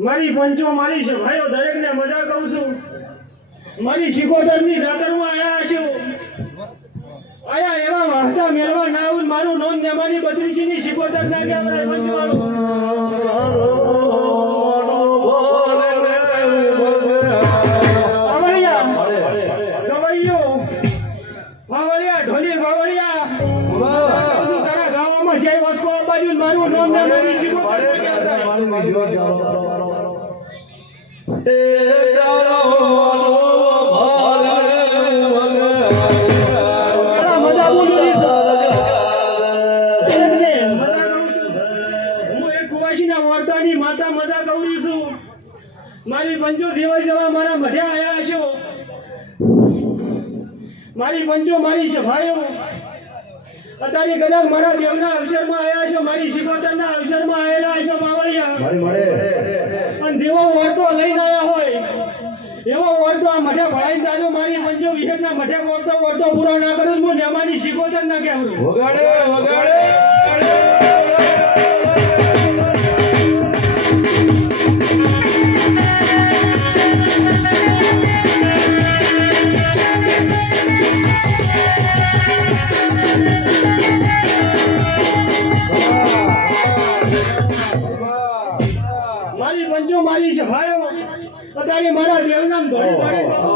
મારી પંચો મારી છે ભાઈઓ દરેક ને મજા કહું છું મારી શિકોતર ની રાતરમાં આયા છો આયા એવા વાહતા મેળવા ના આવું મારું નોન જમાની બત્રીસી ની શિકોતર ના કેવરાય પંચ મારું મારું નામ નાની શિકોતર ના કેવરાય મારી પંચો દેવા જવા મારા મઢે આયા છો મારી પંચો મારી સભાયો અત્યારે કદાચ મારા દેવના અવસરમાં આયા છો મારી શિકોતરના અવસરમાં આવેલા છો બાવળિયા અને દેવો વર્તો લઈને આવ્યા હોય એવો વર્તો આ મઢે ભળાઈ જાજો મારી પંચો વિશેષના મઢે વર્તો પૂરો ના કરું હું જમાની શિકોતર ના કહેવું વગાડે વગાડે મારી સભાયો અત્યારે મારા દેવનામ ધોળી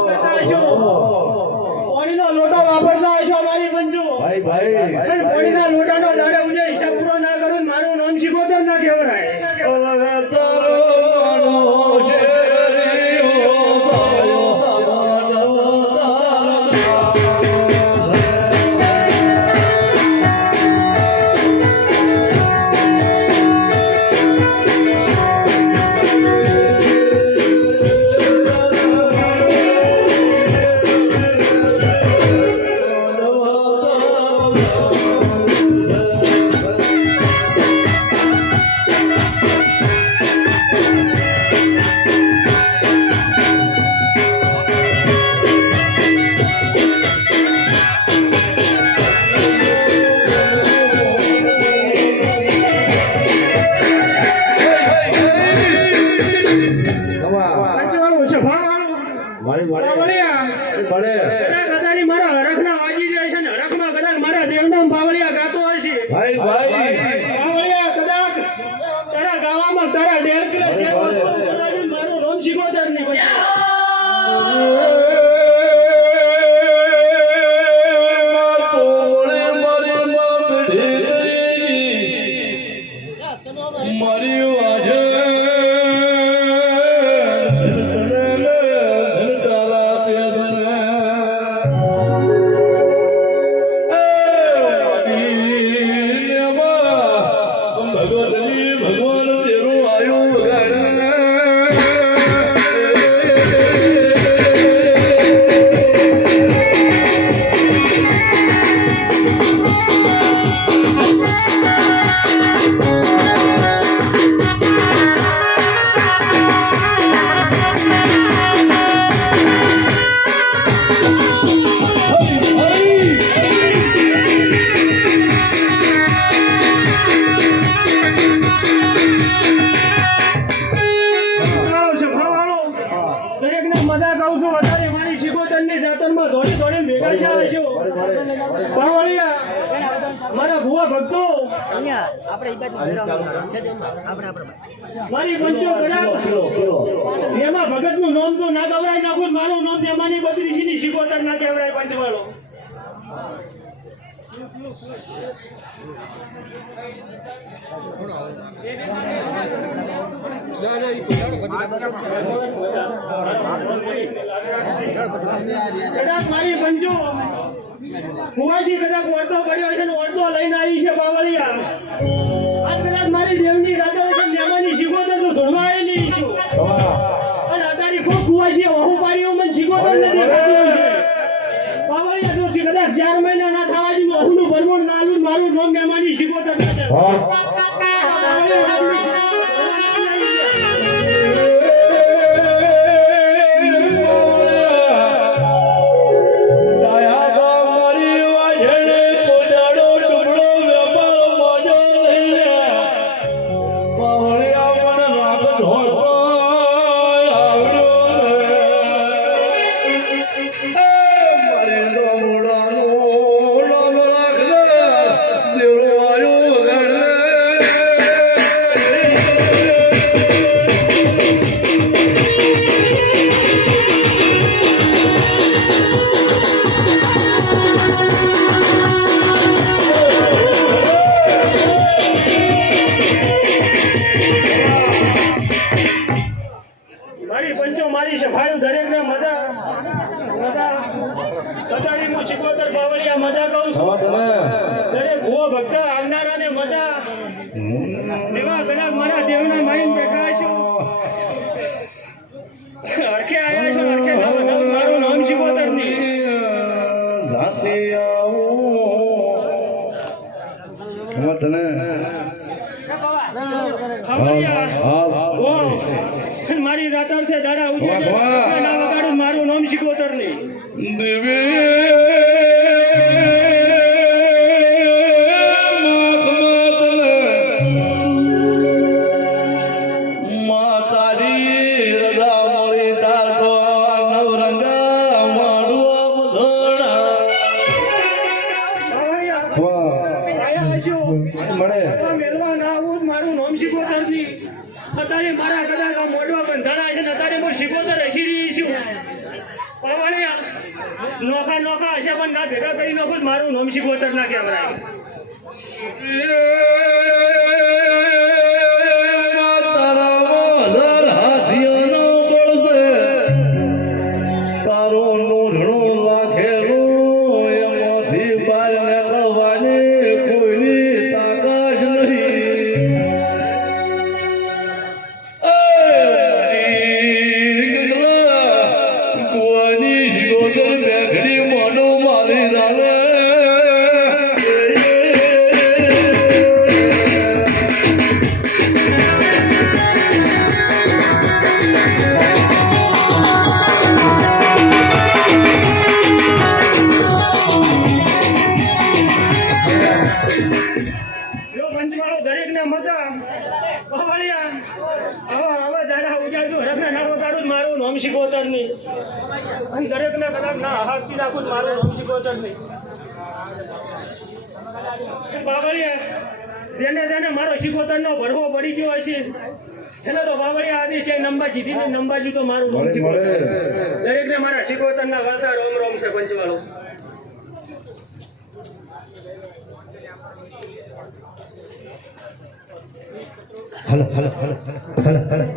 કરતા છો પાણીનો લોટો વાપરતા છો મારી પંચો ભાઈ પાણીના લોટાનો દાડે ઉજે હિસાબ પૂરો ના કરું મારું નામ શિકોતર ના કહેવાય સરનામ બાવળિયા ગાતો હશે ભાઈ બાવળિયા કદાચ તારા ગાવામાં તારા ડેરકલે જે વસ્તુ બનાવ્યું મારું નામ શિકોતર ની વચ્ચે મારા ભુવા ભક્તો મારી પંચો કદાચ એમાં ભગત નું નામ તો ના ગવરાય નાખું મારું નામ એમાંની બત્રીસી ની શિકોતર ના કહેવાય પંચવાળો કદાચ મારી પંચો ફુવાજી કદાચ ઓળતો પડ્યો છે ને ઓળતો લઈને આવી છે બાવળિયા આજ કદાચ મારી દેવની રાજા છે મેમાની શિકોતર તો ધોળવા આવેલી છું અને અત્યારે ખૂબ ફુવાજી વહુ પાડીઓ મને શિકોતર ને દેખાતું છે બાવળિયા જો કદાચ 4 મહિના ના થવા દી વહુનું ભરમણ ના આવ્યું મારું નામ મેમાની શિકોતર છે મારી સફાઈ દરેક ને મજા કચાડી હું શિકોતર બાવળિયા મજા કહું છું દરેક ભૂવો ભક્ત આવનારા ને મજા એવા કદાચ મારા દેવના માઈન બેઠા છું હરખે આવ્યા છો હરખે મારું નામ શિકોતર ની મારી રાતર છે દાડા ઉજે ના વગાડું મારું નામ શિકોતર ની મારું નામ શિકોતર ની અત્યારે મારા કદાચ મોઢવા બંધાણા છે ને અત્યારે હું શિકોતર હસી રહી છું નોખા નોખા હશે પણ ના ભેગા કરી નાખું મારું નામ શિકોતર ના કહેવાય શિકોતર ની દરેક ને કદાચ ના હાથથી નાખું મારું નામ શિકોતર ની બાબળિયા જેને જેને મારો શિકોતરનો ભરવો પડી ગયો હશે એને તો બાબળિયા આદિ છે નંબાજી દીધી નંબાજી તો મારું દરેકને મારા શિકોતરના વાસા રોમ રોમ છે પંચવાળો. Hello hello hello hello hello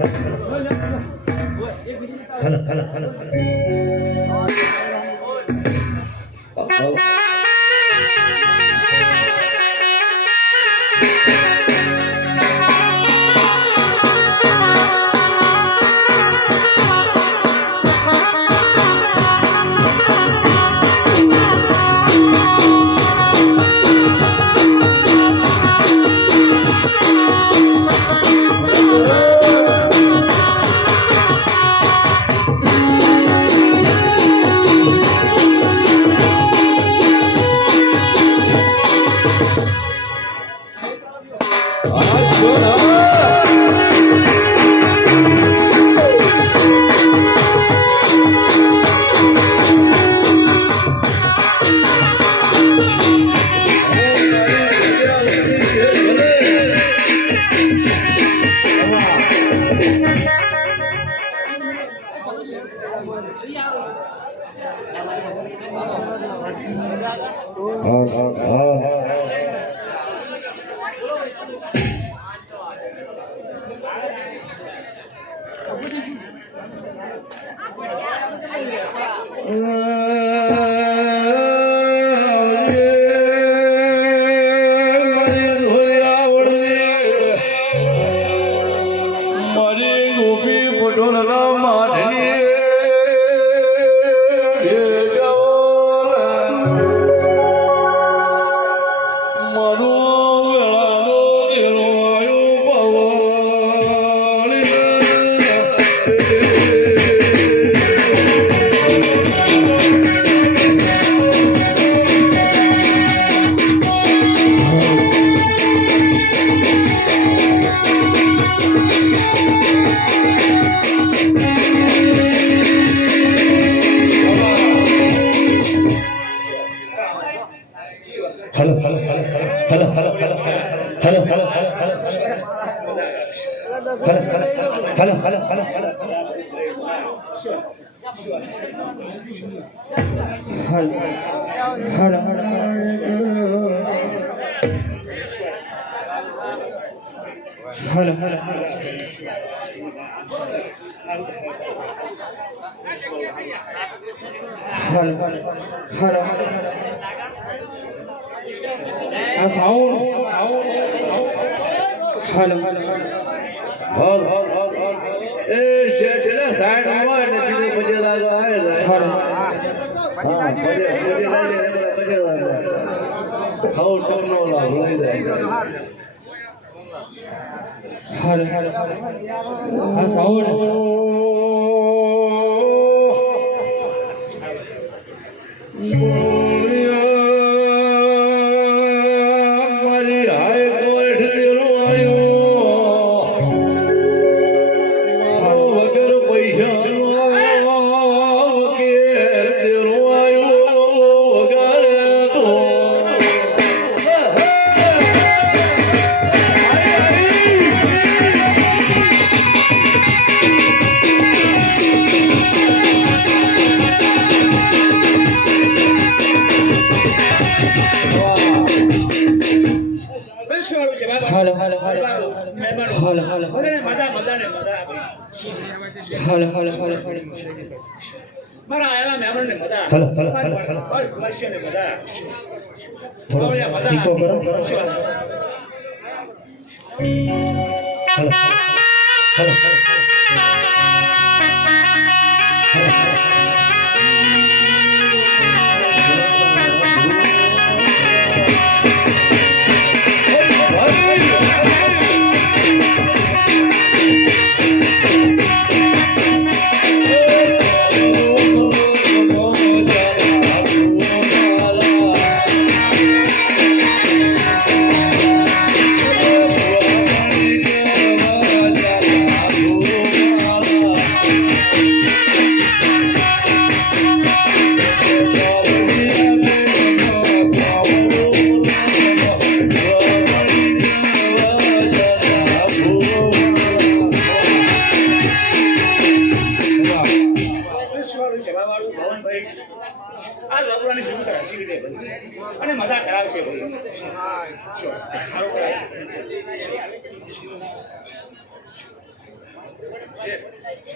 hello hello hello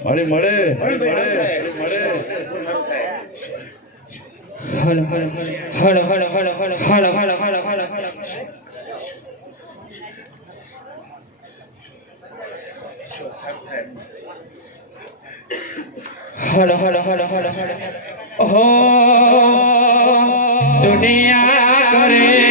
મળે મળે હળ હળ હળ હળ હળ હળ હળ હળ હળ હળ હળ હળ હળ હળ હળ હળ હો દુનિયા કરે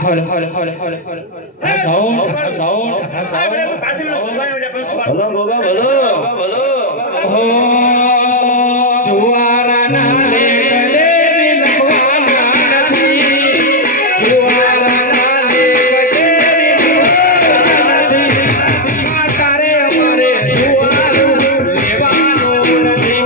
હળ હળ હળ હળ હળ ભલો ગોગા ભલો ભલો હો જુવારાના લેખ દેવી લખવાના નથી જુવારાના લેખ દેવી લખવાના નથી તારે અમારે જુવારું લેવાનું નથી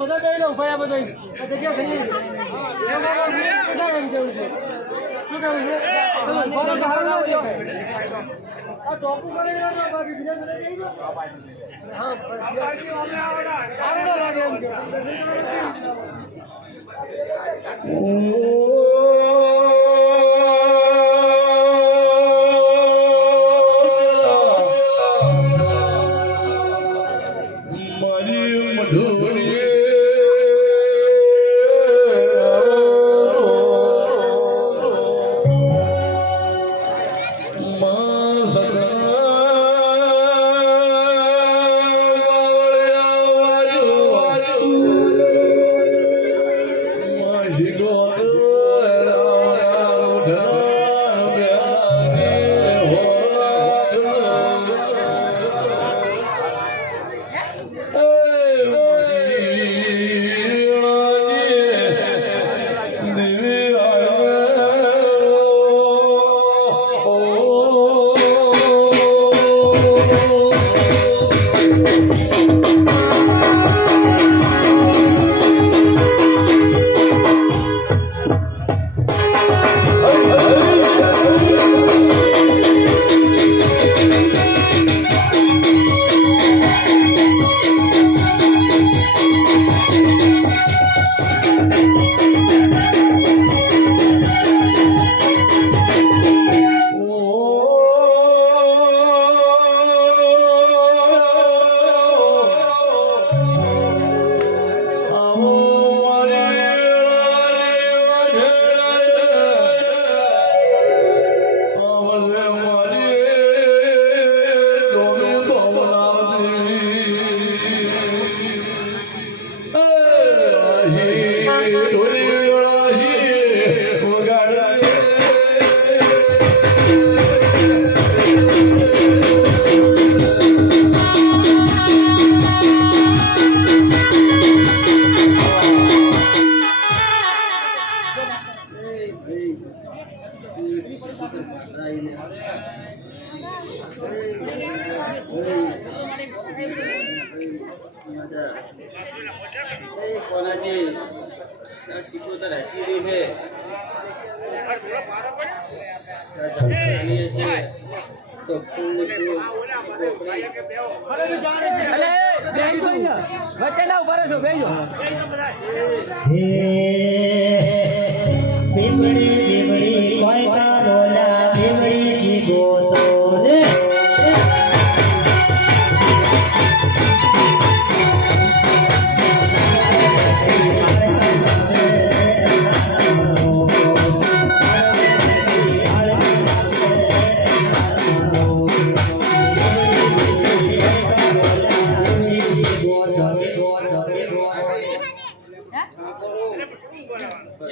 બધા જઈ લો ભાઈ આ બધા જગ્યા થઈ શું કરવું છે આ ટોપુ કરે બાકી બીજા બધા જઈ ગયો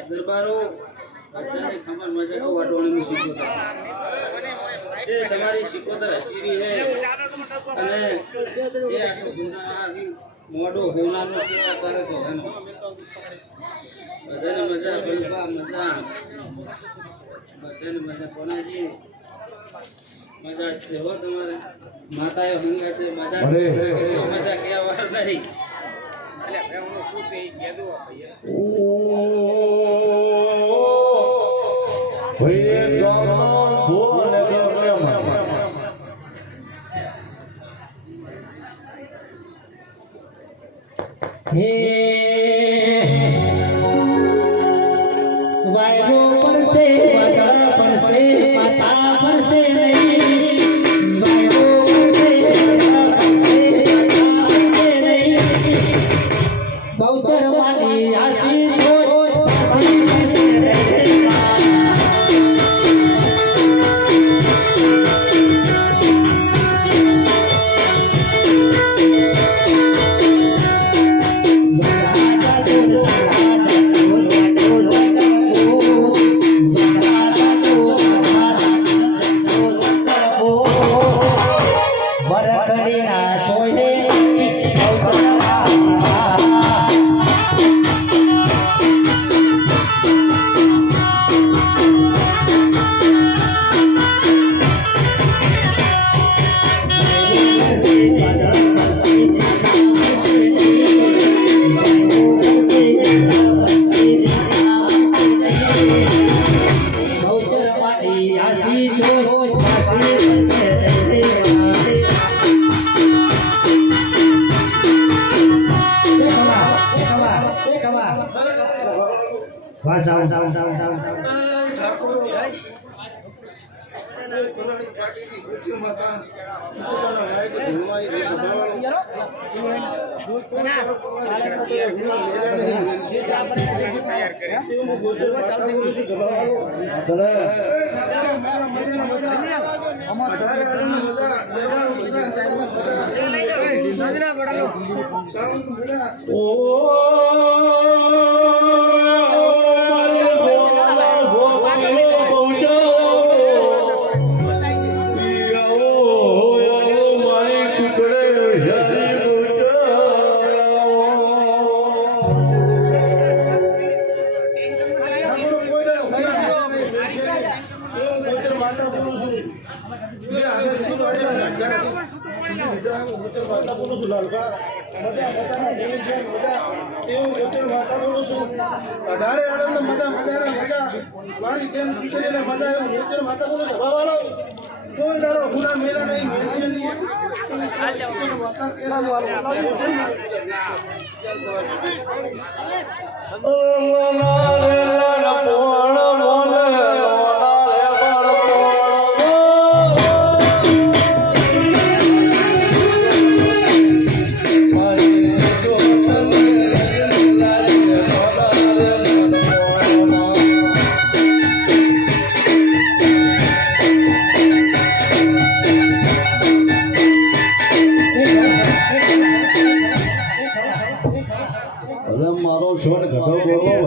દરબારો બધાને ખબર મજા કો વાટવાની શીખોતર એ તમારી શીખોતર હસીરી હે અને જે આખો ગુના મોડો હોનાનો સેવા કરે તો એનો બધાને મજા બલબા મજા બધાને મજા કોનાજી મજા છે હો તમારે માતાએ હંગા છે મજા મજા કહેવા નહીં એટલે હું શું છે એ કહી દો ભાઈ ગામનો ભૂલ ને પ્રેમ હે વાયરો પરસે વાદળ પરસે પાટા પરસે નહીં વાયરો પરસે વાદળ પરસે પાટા પરસે નહીં બહુચર વાલી આસી જોઈ આસી પરસે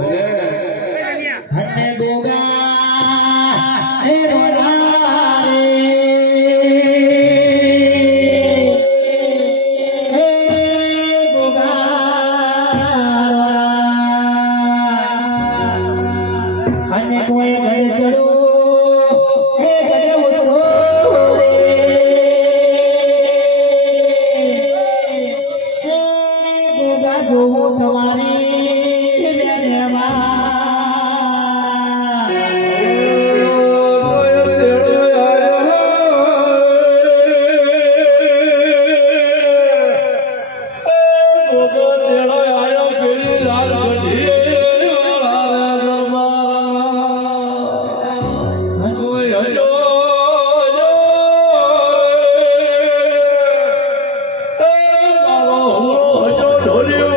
રહે ઢોલિયો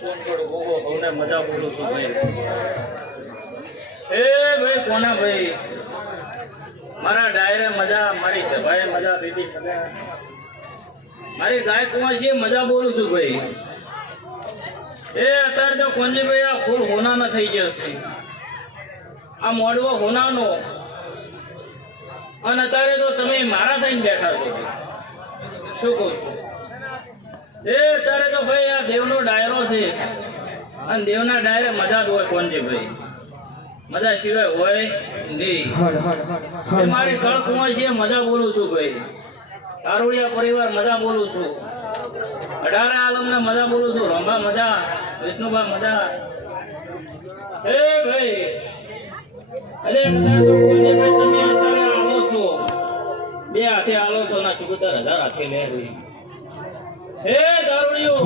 ફોન કરું ગોગો સૌને મજા બોલું છું ભાઈ એ ભાઈ કોના ભાઈ મારા ડાયરે મજા મારી સભાએ મજા દીધી મારી ગાય કુંવાસી મજા બોલું છું ભાઈ એ અત્યારે તો કોંજીભાઈ આ ફૂલ હોનાનો થઈ ગયો છે આ મોડવો હોનાનો અને અત્યારે તો તમે મારા થઈને બેઠા છો શું કહું છું એ અત્યારે તો ભાઈ આ દેવનો ડાયરો છે અને દેવના ડાયરે મજા જ હોય કોંજીભાઈ મજા સિવાય હોય નહીં એ મારી કળ કુંવાસી મજા બોલું છું ભાઈ કારોડિયા પરિવાર મજા બોલું છું 18 આલમને મજા બોલું છું રંભા મજા વિષ્ણુભા મજા એ ભાઈ અરે બધા તો કોઈને ભાઈ તમે અત્યારે આવો છો બે હાથે આલો છો ના 74000 હાથે લે રહી હે દારૂડિયો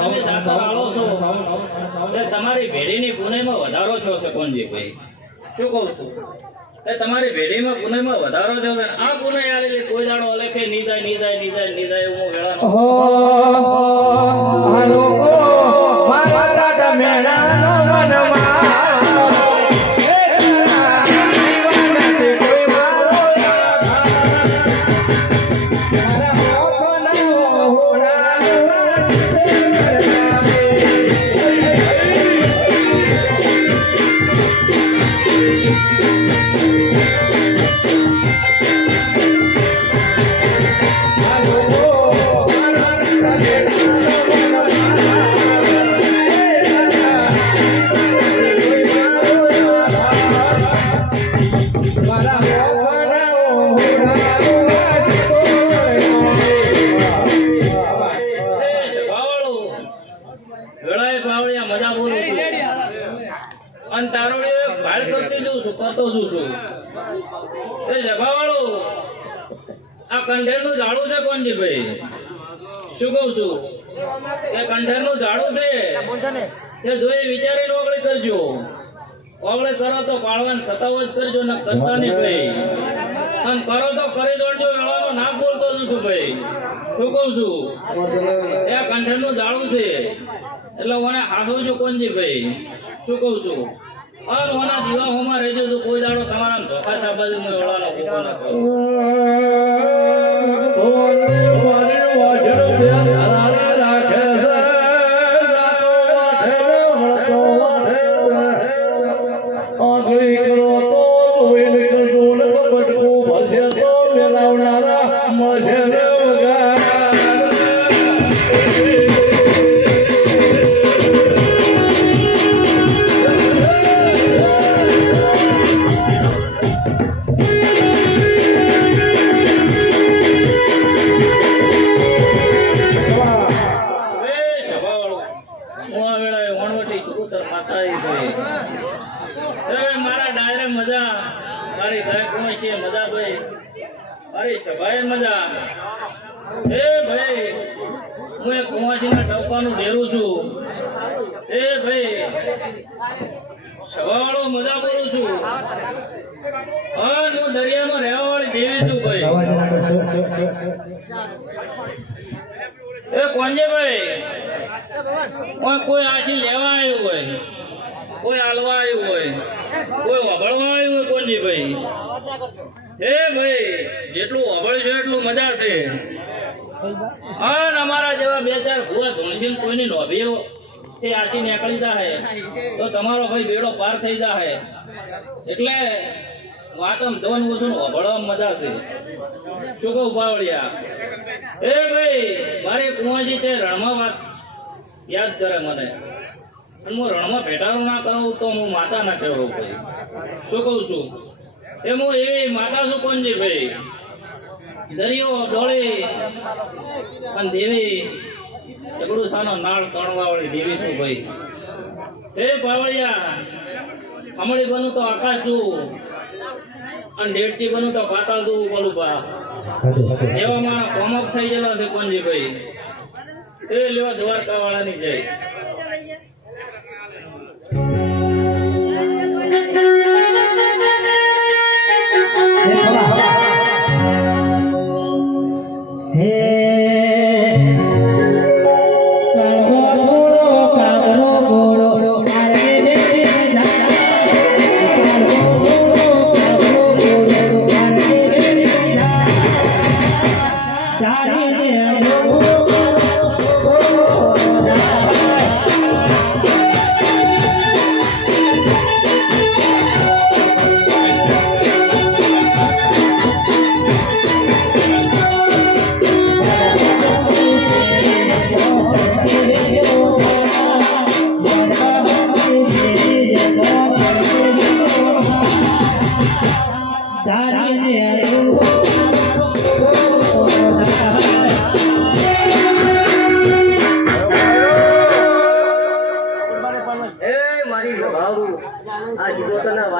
તમે દાસર આલો છો એ તમારી ભેડીની પુણ્યમાં વધારો થયો છે કોણજી ભાઈ શું કહું છું એ તમારી ભેડીમાં પુણ્યમાં વધારો થયો છે આ પુણ્ય આલેલી કોઈ દાડો અલેખે ની જાય એવું વેળાનો મારા દાદા મેળાનો મનમાં આ કંઠેરનું ઝાડું છે કોણજીભાઈ શું કહું છું એ કંઠેરનું ઝાડું છે તે જોઈ વિચારીને ઓગળી કરજો ઓગળી કરો તો પાળવાન સતાવ જ કરજો ને કરતા નહીં ભાઈ અને કરો તો કરી દોડજો વેળાનો ના બોલતો છું ભાઈ શું કહું છું એ કંઠેરનું ઝાડું છે એટલે મને હાસવજો કોણજીભાઈ શું કહું છું અને ઓના દીવાહોમાં રહેજો તો કોઈ દાડો તમારા ધોખા સાબાજી વેળાનો ઉભો ન કરો મારા ડાયરે મજા મારી ગાય કુંવાસી મજા ભાઈ મારી સભાએ મજા એ ભાઈ હું એક કુંવાસીના ટવકાનું ડેરું છું એ ભાઈ સભાવાળો મજા બોલું છું અને હું દરિયામાં રહેવા વાળી દેવી છું ભાઈ એ કોંજે ભાઈ કોઈ આશી લેવા આવ્યું હોય કોઈ હાલવા આવ્યું હોય કોઈ વભળવા આવ્યું હોય કોણજી ભાઈ એ ભાઈ જેટલું વભળ્યું છે એટલું મજા છે અને અમારા જેવા 2-4 ભૂવા ધોણસી કોઈની નોભીઓ એ આશી નીકળી જાય તો તમારો ભાઈ બેડો પાર થઈ જાય એટલે વાતમ ધોન ઓછું વભળવામાં મજા છે શું કહું પાવડિયા એ ભાઈ મારી કુંવાજી તે રણમાં વાત યાદ કરે મને અને હું રણમાં ભેટારો ના કરું તો હું માતા ના કહેવું ભાઈ શું કહું છું એ હું એવી માતા છું કોણજી ભાઈ દરિયો ડોળી અને દેવી જગડું સાનો નાળ તણવા વાળી દેવી છું ભાઈ એ પાવળિયા અમળી બનું તો આકાશ છું અને ડેડથી બનું તો પાતાળ છું બોલું બા એવા મારા કોમક થઈ ગયેલા છે કોણજી ભાઈ એ લેવા દ્વારકા વાળાની જય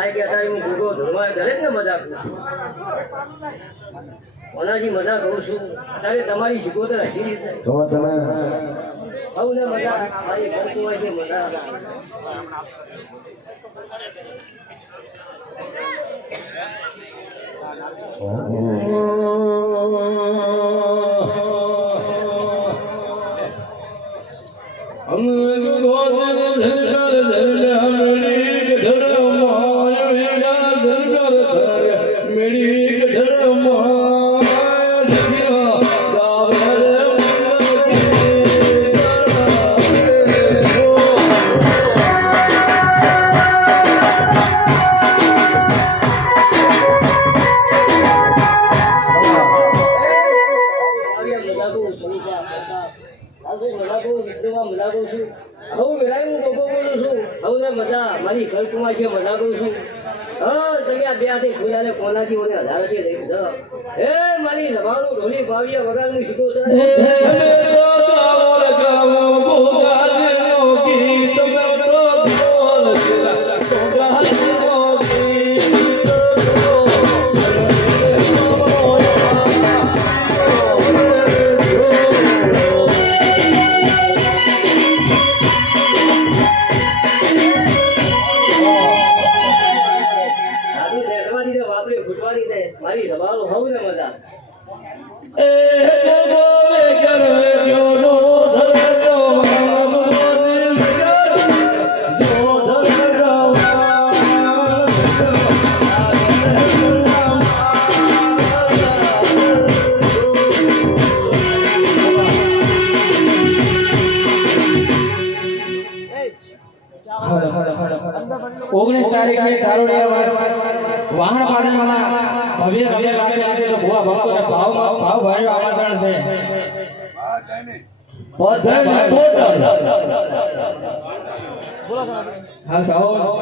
કે અત્યારે હું ભૂગો ધોરવા દરેક ને મજા કરું ઓનાજી મજા કહું છું અત્યારે તમારી શીખોતર હજી રીતે હવે મજા મારી કરતું હોય છે મજા મારી ઘર કુમાર છે મજા કરું છું હા તમે આ બે હાથે ખોલાને કોનાથી મને હજાર છે લઈ જાઓ હે મારી સભાનું ઢોલી ભાવ્ય વગાડનું શીખો મારી સભાનું હોવ ને મજા વાહન પાદરમાં ભવ્ય ભવ્ય લાગે છે તો ભુવા ભક્તોને ભાવ ભાઈ આમંત્રણ છે હા સાહેબ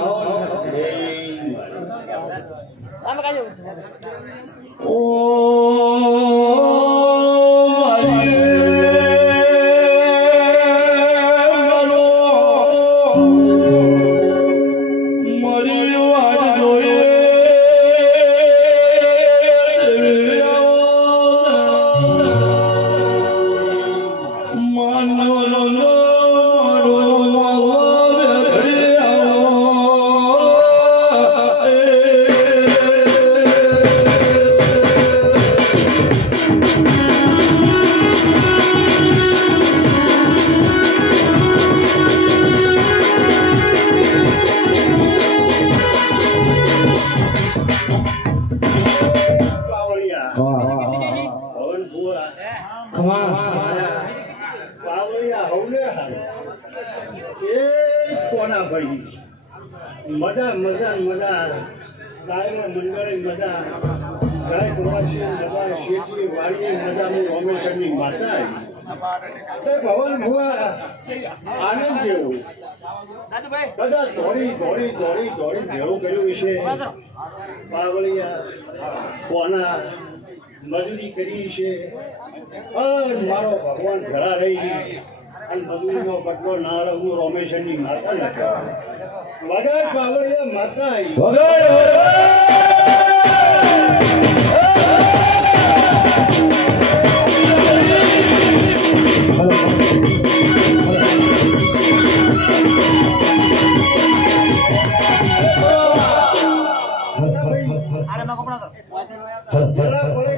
મજા મજા મજા ગાયમાં મંડળે મજા ગાય પ્રવાસી મજા શેઠની વાડીની મજા હું રોમેશની માતા ભવન ભુવા આનંદ જેવું બધા દોડી દોડી દોડી દોડી ભેળું કર્યું છે પાવળિયા કોના મજૂરી કરી છે મારો ભગવાન ઘણા રહી અને મજૂરીનો બદલો ના હું રોમેશની માતા લખ્યા વગર પાવળિયા માતા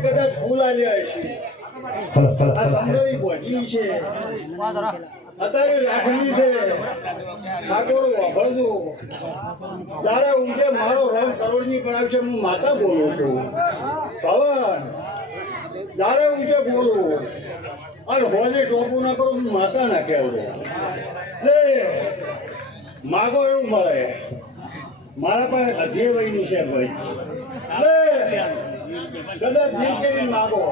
કદાચ ફૂલ આવ્યા છે આ સમજાવી પહોંચી છે અત્યારે રાખડી છે ઠાકોર વાપરજો જ્યારે ઊંઘે મારો રંગ કરોડની કરાવ છે હું માતા બોલું છું પવન જ્યારે ઊંઘે બોલું અને હોજે ટોપું ના કરું હું માતા ના કહેવું લે માગો એવું મળે મારા પાસે અધ્યય વયની છે ભાઈ લે કદાચ નહીં કરી માગો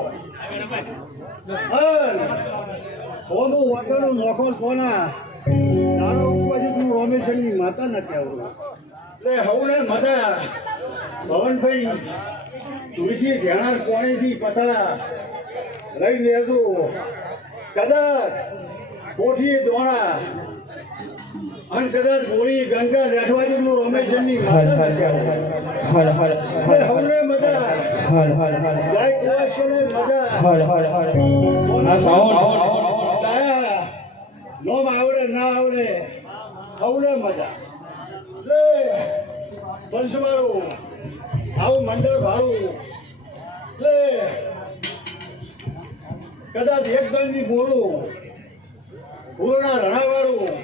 કોનું વગરનું નોખો કોના નાનો પછી તું રોમેશની માતા નથી આવડું એટલે હવને મજા ભવનભાઈ તુલસી ધ્યાન કોણીથી પથરા લઈ લેજો કદાચ કોઠી દોણા અને કદાચ ગોળી ગંગા રાઠવાજીનું રમેશની હર માતા હર કહેવાય. હર હર હર હવને મજા હર હર હર ગાય કુવાશીને મજા હર હર હર આ સાઉન્ડ તાયા નોમ આવડે ના આવડે હવને મજા લે બંશવાળું આવું મંડળ ભાડું લે કદાચ એક ગણની બોલું પૂર્ણા રણાવાળું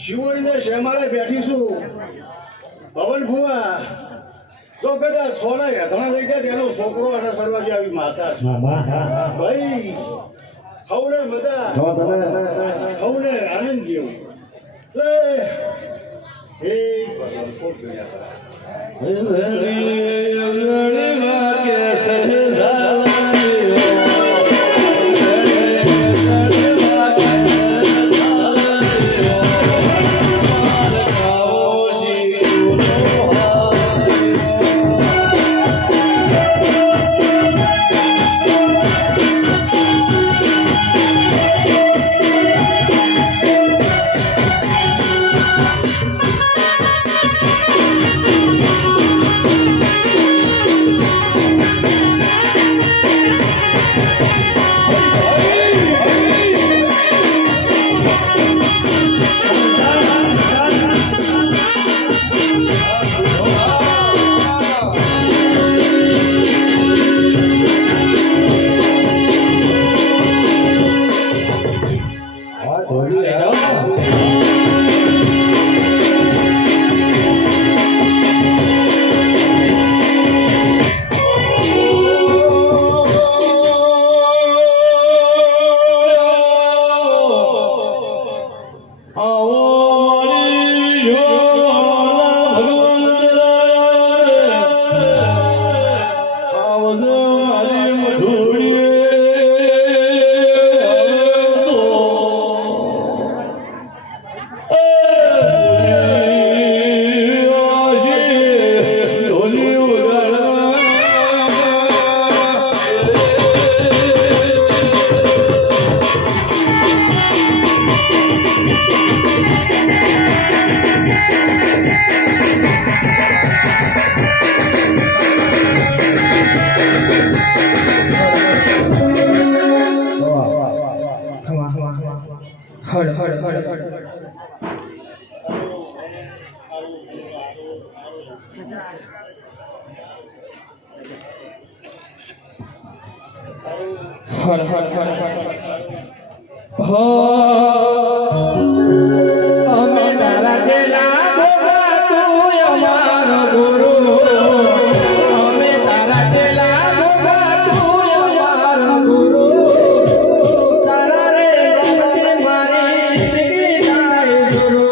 શિવોડીને શેમાળે બેઠીશું પવન ભુવા તો કદાચ સોના હેઠણા લઈ ગયા તેનો છોકરો અને સર્વાજી આવી માતા છે ભાઈ હવને મજા હવને આનંદ જેવું લે હે ભગવાન ખૂબ દુનિયા કરા હર હર હર હો અમે નારાજેલા ભોગા તું અમારો ગુરુ અમે તારા ચેલા ભોગા તું અમારો ગુરુ તારા રે ભક્તિ મારી જિંદગી જાય ગુરુ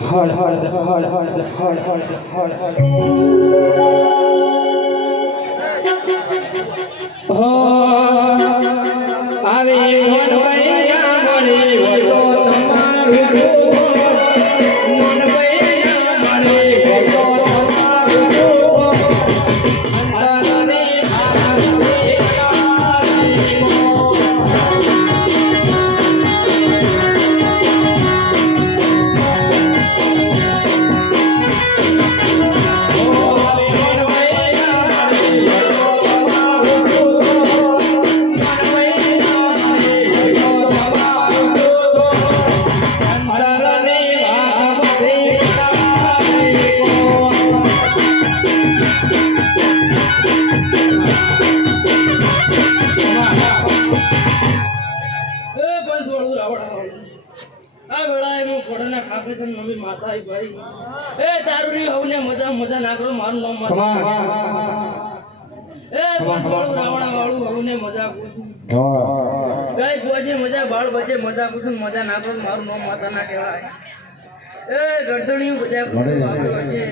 હર હર હર હર હર હર હર હો આવે વનવૈયા મળી વટો તમારું મનવૈયા છોડના ખાપે છે નવી માતા આઈ ભાઈ એ તારુરી હવને મજા મજા ના કરો મારું નામ મત ખમા એ પંચવાળું રાવણા વાળું હવને મજા કુસુમ હા ગાય જોશે મજા બાળ બચે મજા કુસુમ મજા ના કરો મારું નામ માતા ના કહેવાય એ ગરદણીયું બધા કુસુમ આવ્યો છે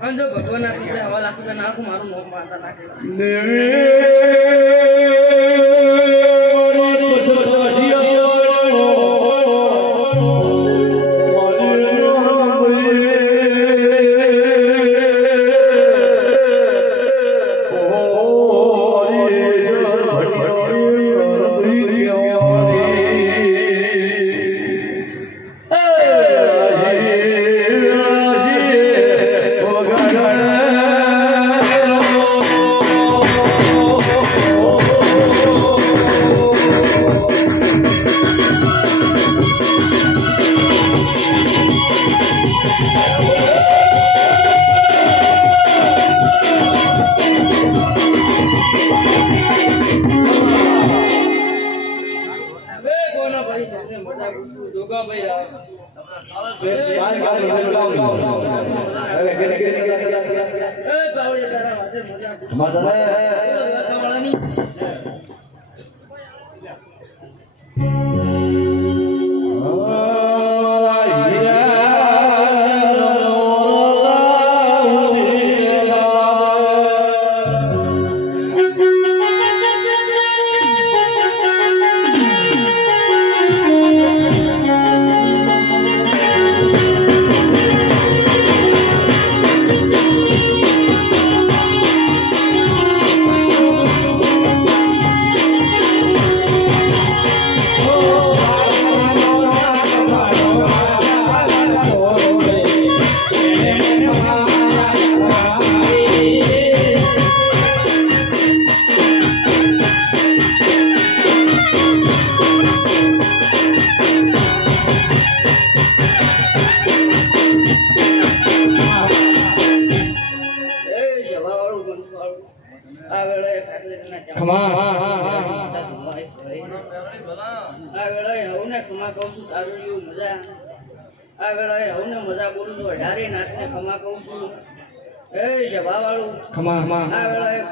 અને જો ભગવાનના સુપે હવા લાખું નાખું મારું નામ માતા ના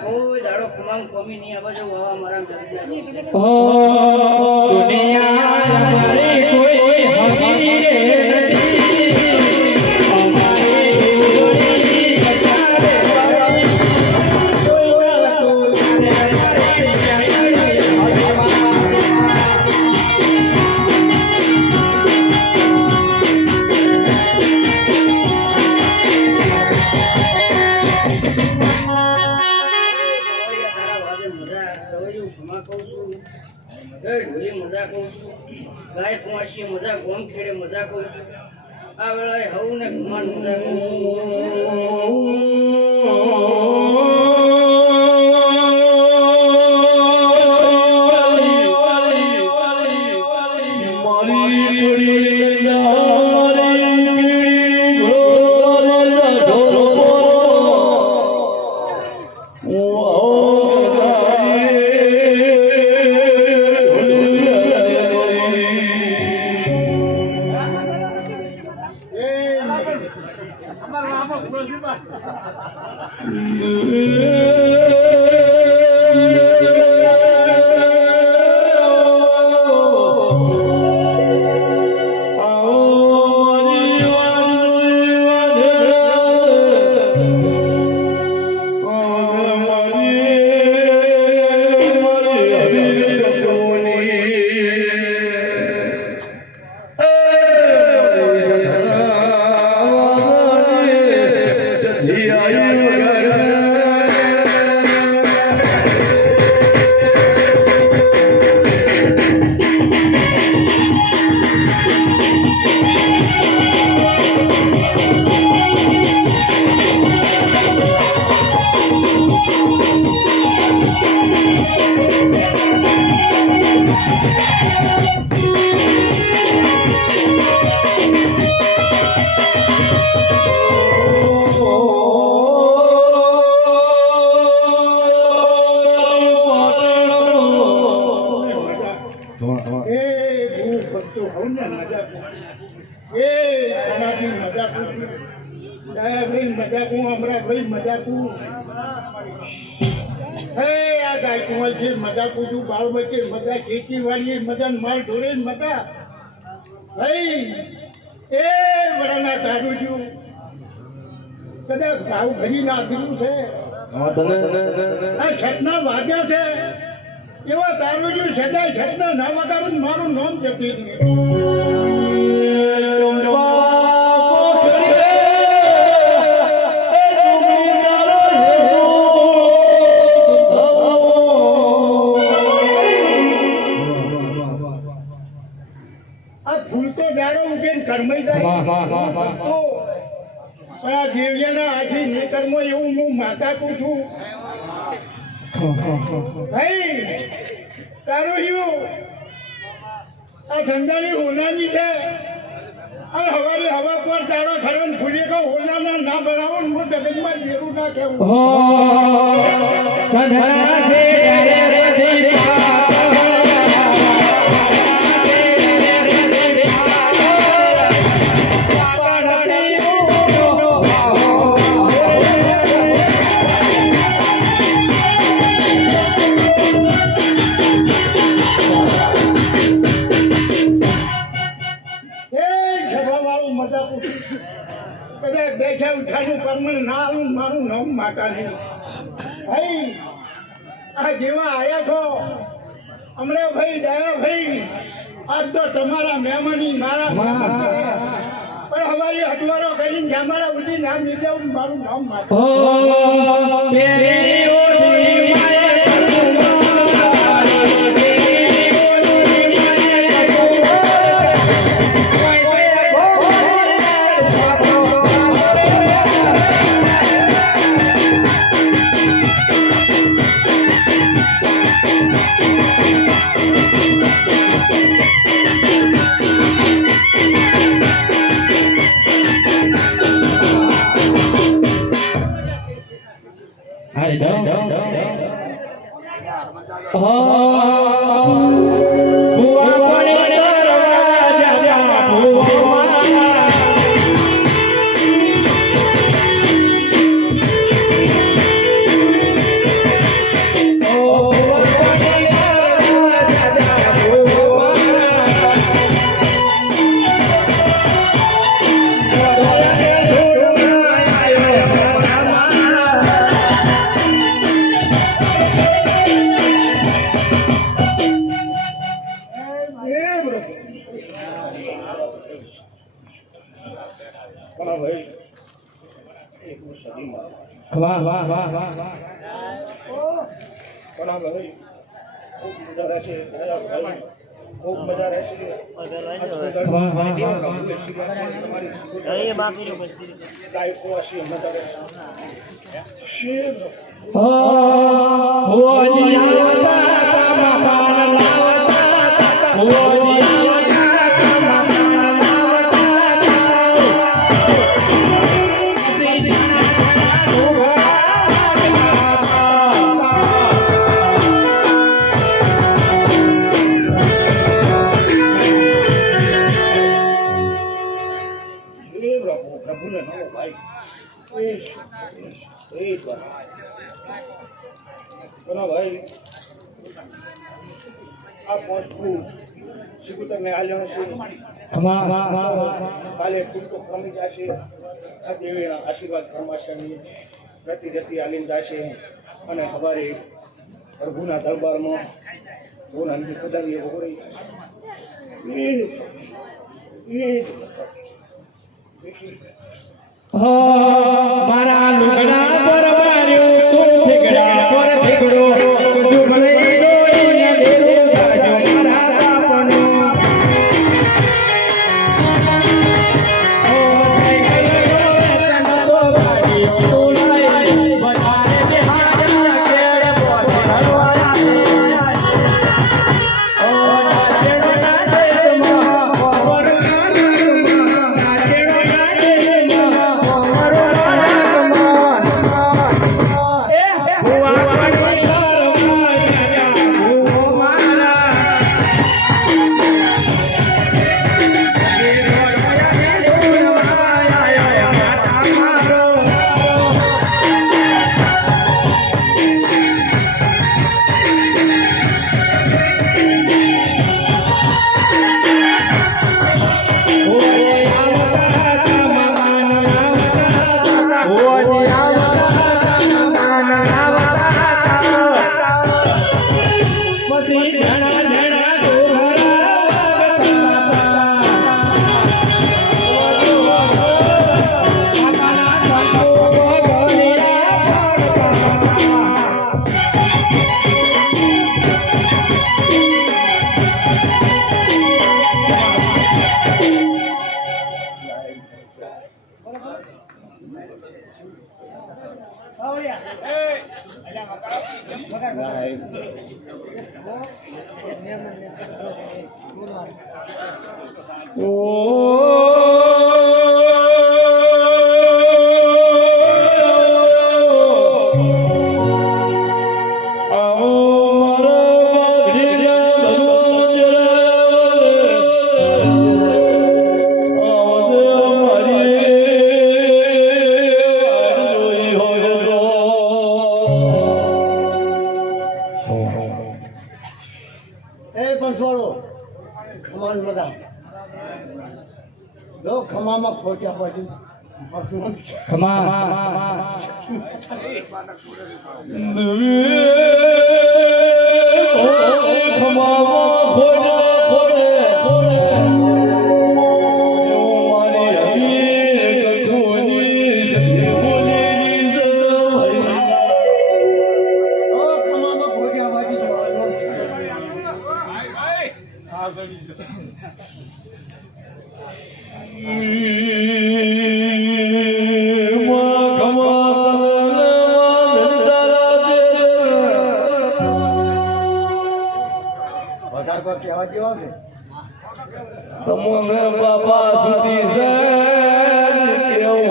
કોઈ દાડો ખમામ કોમી નહીં આવા જો મારા ગાય કુંવાસી મજા ગોમ ખેડે મજા કરું આ વેળાએ હવું ને કુમાર મજા Yeah. મારાથી મજાકું છું. ડાયા ભાઈ મજાકું, હમણાં ભાઈ મજાકું. હે આ ગાયકુંવર છે મજાકું છું, બાળ વચ્ચે મજા, ખેતીવાડીએ મજા, માલ ઢોરે મજા. ભાઈ એ વડાના તારું છું, કદાચ ભાવ ભરી નાખ્યું છે. આ છતના વાગ્યા છે એવા તારું છું, સદાય છતના ના વગાડું મારું નામ જતી કર્મઈ જાય તો પણ આ દેવ્યના આથી નેતરમો એવું હું માતા પૂછું. ભાઈ તારું શું આ ધંધાની હોનાની છે. આ હવારે હવા પર તારો ખરો ભૂલી કહો હોનાના ના બનાવો ને હું જગતમાં જેવું ના કહેવું. બેઠા ઉઠાનું પરમણ ના આવું મારું નામ માતા નહીં. ભાઈ આ જેવા આવ્યા છો હમણાં ભાઈ દયા ભાઈ આજ તો તમારા મહેમાની મારા મહેમાન પણ અમારી હટવારો કરીને જામારા ઉધી નામ લીધે મારું નામ માતા. વાહ વાહ વાહ વાહ વાહ. ખૂબ મજા રહેશે. ભાઈ આ પોસ્ટું સીધું તમે આલ્યો છે. કાલે સીધું ક્રમી જશે. આ દેવીના આશીર્વાદ ધર્માશયની પ્રતિ જતી આલીન જશે અને સવારે પ્રભુના દરબારમાં ભુવનાની પધારીએ વગોરી મારા લુગડા પર માર્યો તું ઠીકડા પર ઠીકડો ડુબળે ડોઈને દેરો ગાજો મારા બાપનો. ઓ સાયકલ નો ગાડીઓ તોલાય બધાને બિહારના કેળ પોતે હરવાયા છે. ઓ નાચેડો નાચે માં ઓર નાચેડો નાચે માં ઓર એ પણ છોડો ખમાન બધા જો ખમામાં ખોચ્યા પછી ખમા ખમામાં ખોચ્યા વધારે કોઈ કહેવા જેવા છે તમને બાપા સુધી છે કેવું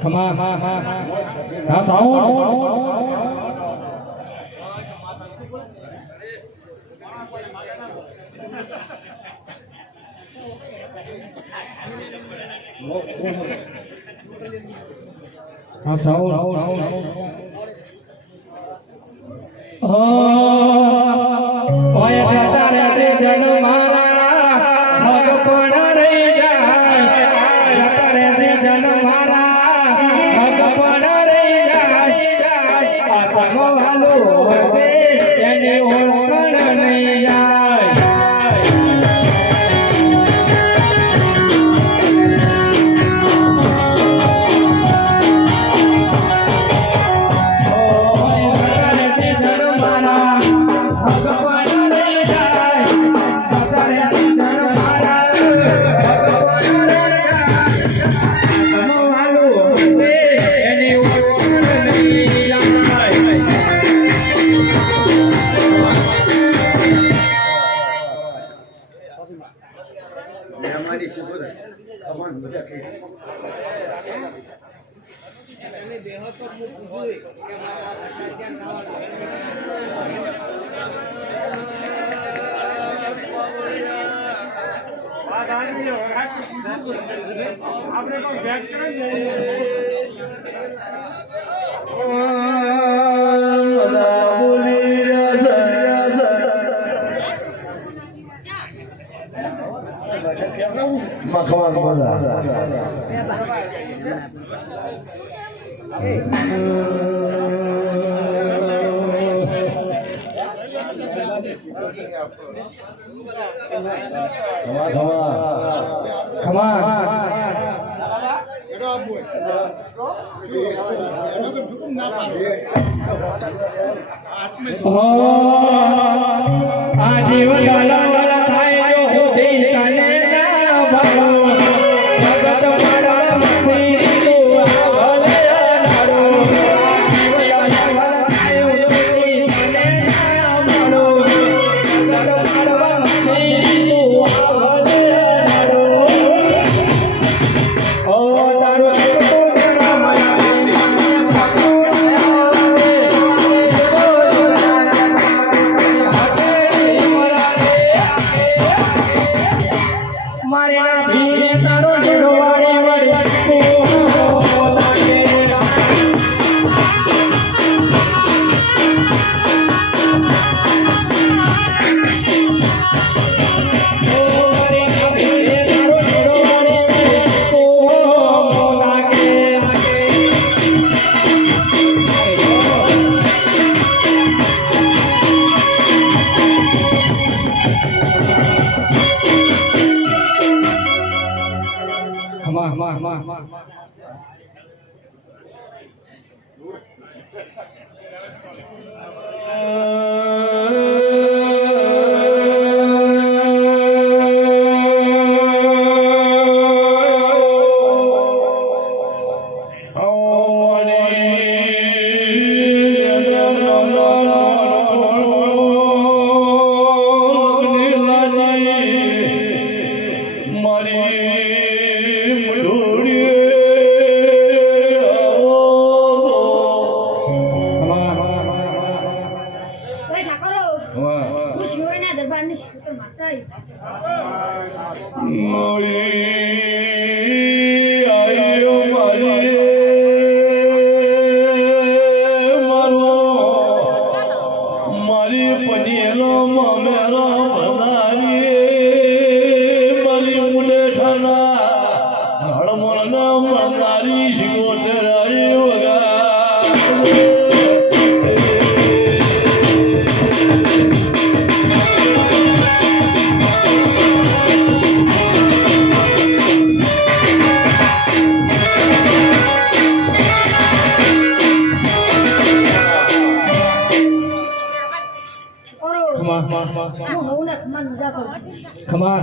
ખમા હા સાઉન્ડ હા સાઉન્ડ ઓય તારે તે જન મારા ભગપણ રહી જાય તારે તે જન મારા ભગપણ રહી જાય આત્મ વાલો હશે એની ઓળખાણ નહીં જાય આપણે કોઈ વ્યાખ્યા Oh હું શિવરીના દરબારની શિકોતર માતા મારી પડીએલો મામેરો ભનારી મારી મુલેઠાના હળમળના મરનારી શિકોતરાઈ વગા હું હોઉં ના ખમા મુદા કરું ખમા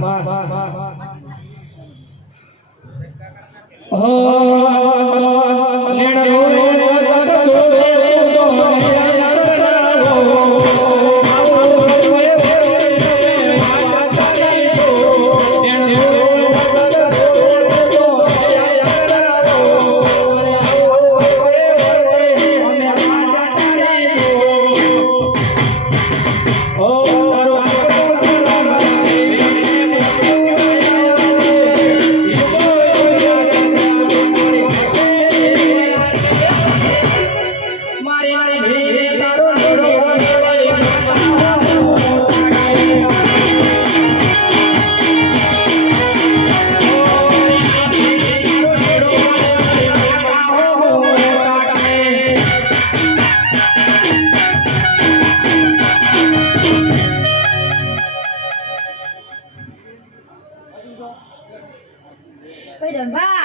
કઈ ધંભા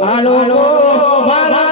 હાલો મારા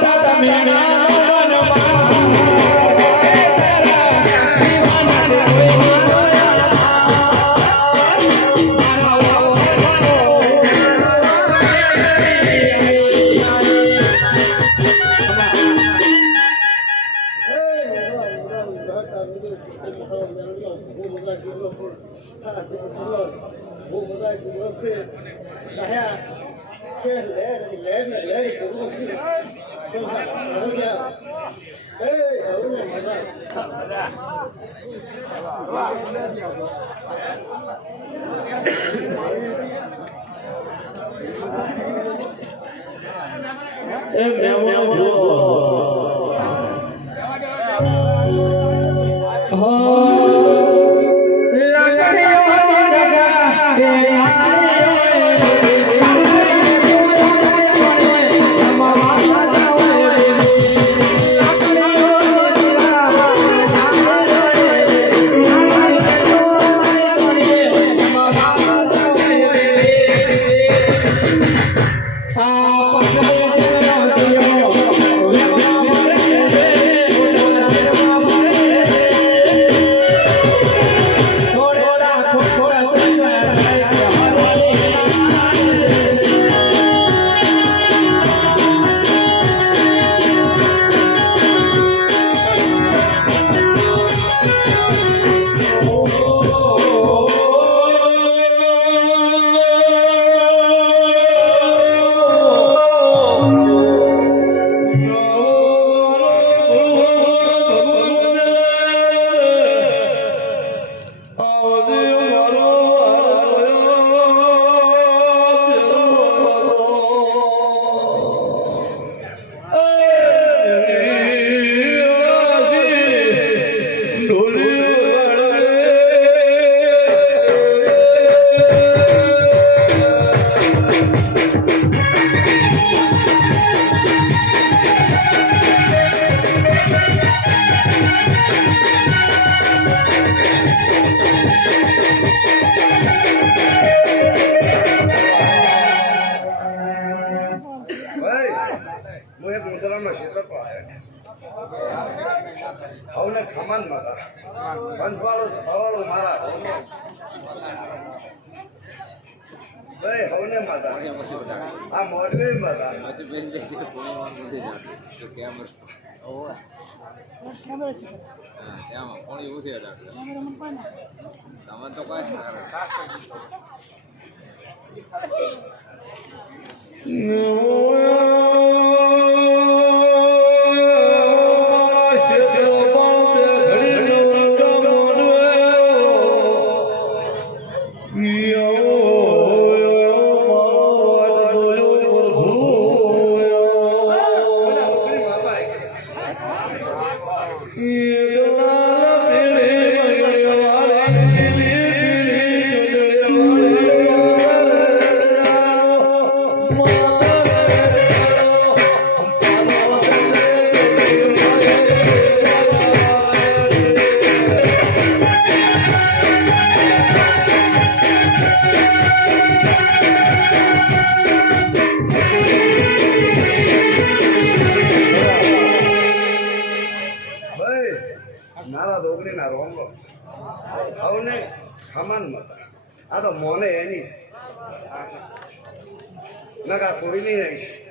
એક મુદ્રાનો ક્ષેત્ર પર આવ્યો હવને ખમાન માતા પંચવાળો મારા ભાઈ હવને માતા આ મોડવે માતા નારા દોગરી ના રોમલો હવને ખમાન માતા આ તો મોને એની નકા કોઈ નહીં રહીશ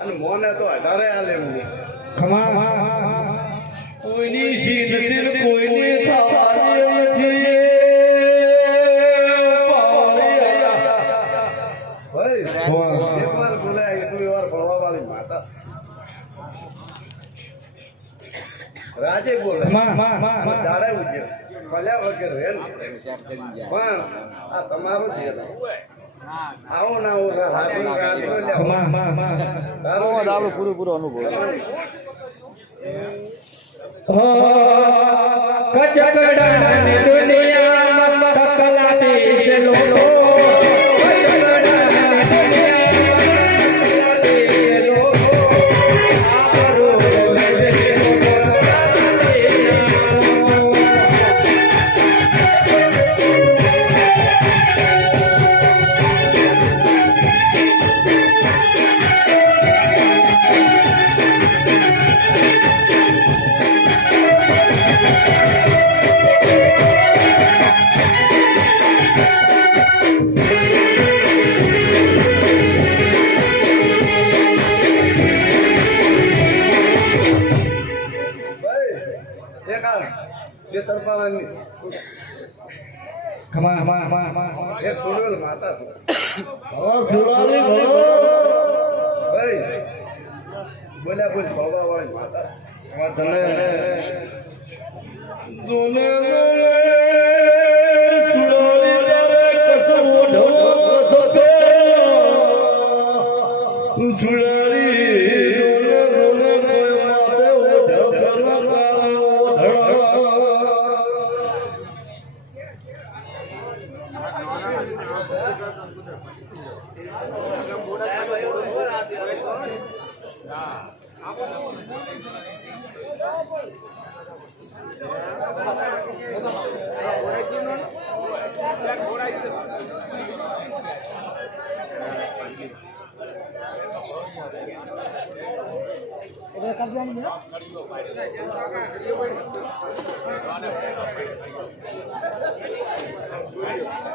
અને મોને તો 18 આલે હું કોઈની શીશીર કોઈની થાળી નથી ભાઈ એકવાર બોલાય એટલી વાર ફરવા વાળી માતા રાજે બોલે દાડે ઉજ્યો ભલ્યા વગર રેલ પણ આ તમારો જ આવો ના આવો હાથું કાઢતો લ્યા પૂરો અનુભવ કચકડાની દુનિયા કકલાટી સે લોકો એક સુડોલ માતા બોલ્યા બોલ બાબા વાળી માતા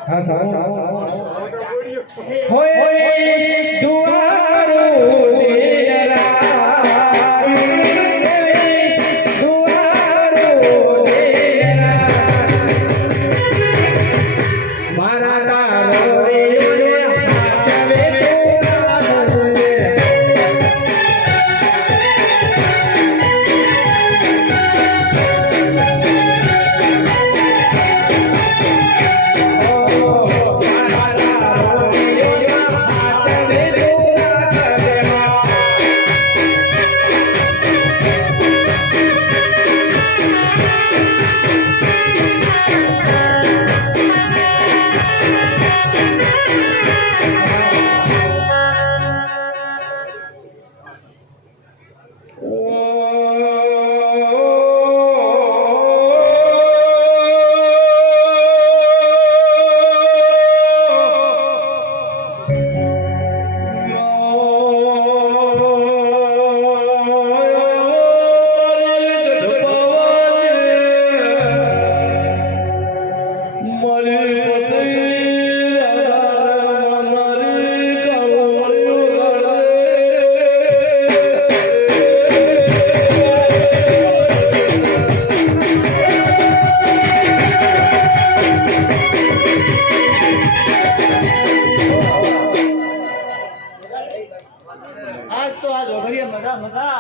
હા સાહેબ હોય દુઆરો આજ તો આ જોગરીએ મજા મજા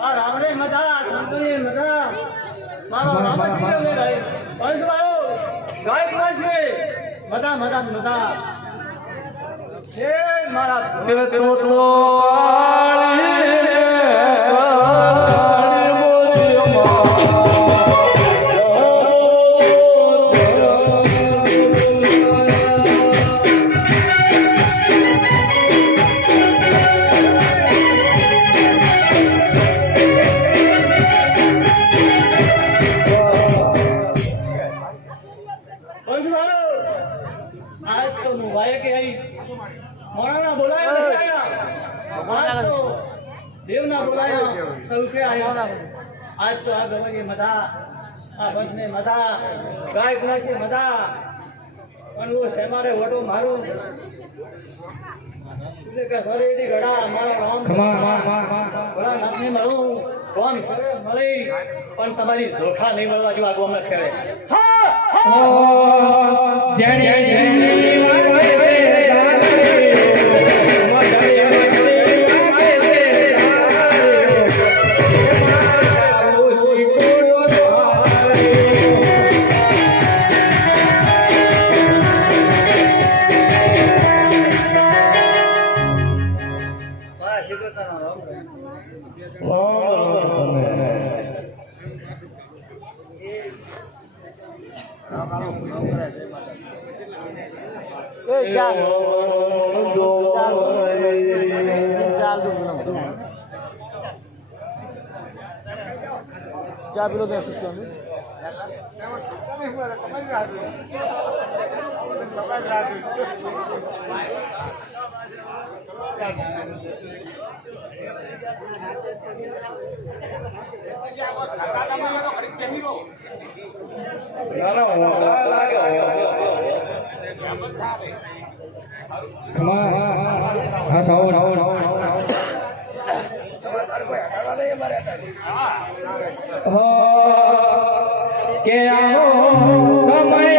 આ રાવણે મજા સંતોએ મજા મારો રામચંદ્ર મે રહે બંધ વાળો ગાય કોણ છે મજા મજા મજા એ મારા आज तो मोबाइल के आई मोना बोलाया नहीं आया आज तो देव ना बुलाया सब के आया आज तो आ गवा के मजा आ बस में मजा गाय गुना के मजा और वो सेमारे वटो मारू એટલે કે ઘરેડી ઘડા મારો રામ ઘડા નાખને મારું કોણ મળી પણ તમારી ધોખા નહીં મળવા જો આગો અમે ખેડે ચા પીલો તો શું હા સાવ કે આવો સમય